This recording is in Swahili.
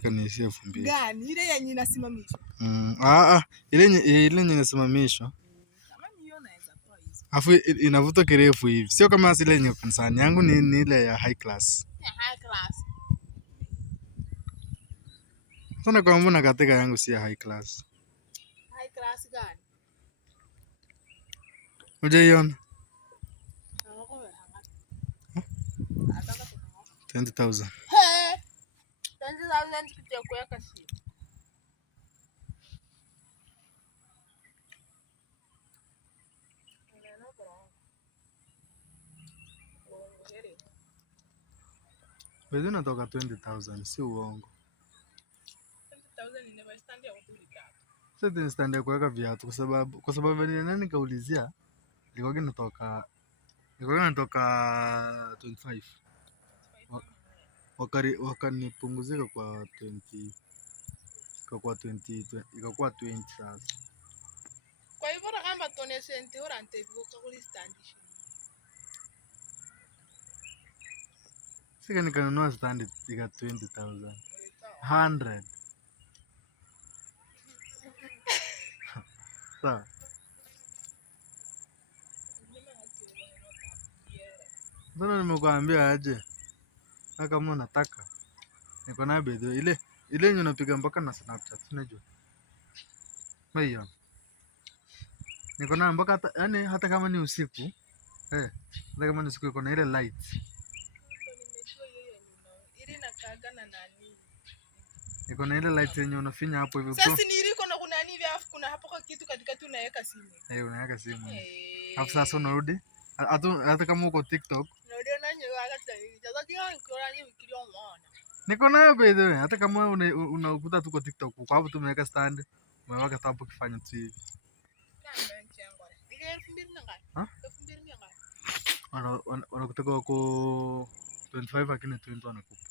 Kanishia 2000. Gani ile yenye inasimamishwa? Ile yenye inasimamishwa. Kama hiyo naweza toa hizo. Afu inavuta kirefu hivi. Sio kama zile yenye kanisani. Yangu ni ile ya high class. Ya high class. Sana kwa mbona katika yangu si ya high class. High class gani? Unajaiona? Hawako wewe hanga. 20,000. Hey! 20,000 kitu ya kuweka simu. Wewe unatoka 20,000 si uongo. 20,000 inaweza stand ya kutulika. Sasa stand ya kuweka viatu kwa sababu ni nani kaulizia? Ilikuwa inatoka 25. Wakanipunguzika kwa 20. Ikakuwa 20 sasa. Kwa hivyo kama tone senti urante hivyo kakuli standishi. Sika nikanunua stand ika 20,000. 100. Sawa. Mbona nimekuambia aje? Kama unataka. Niko na video ile yenye unapiga mpaka na Snapchat, unajua? Maiyo. Niko na mpaka hata kama ni usiku. Hata kama ni usiku iko na ile light. Ili nakaga na nani? Iko na ile light yenye unafinya hapo hivyo. Sasa ni iliko na kuna nini vya kuna hapo kwa kitu katikati unaweka simu. Unaweka simu. Hapo sasa unarudi. Hata kama uko TikTok. Unarudi na nyewe hata hivi. Sasa kila nikora ni wikilio mwana. Niko nayo by the way. Hata kama unakuta tu kwa TikTok, uko hapo tu umeweka stand, umeweka hapo kifanya tu hivi. Wanakutaka wako 25 lakini 20 wanakupa.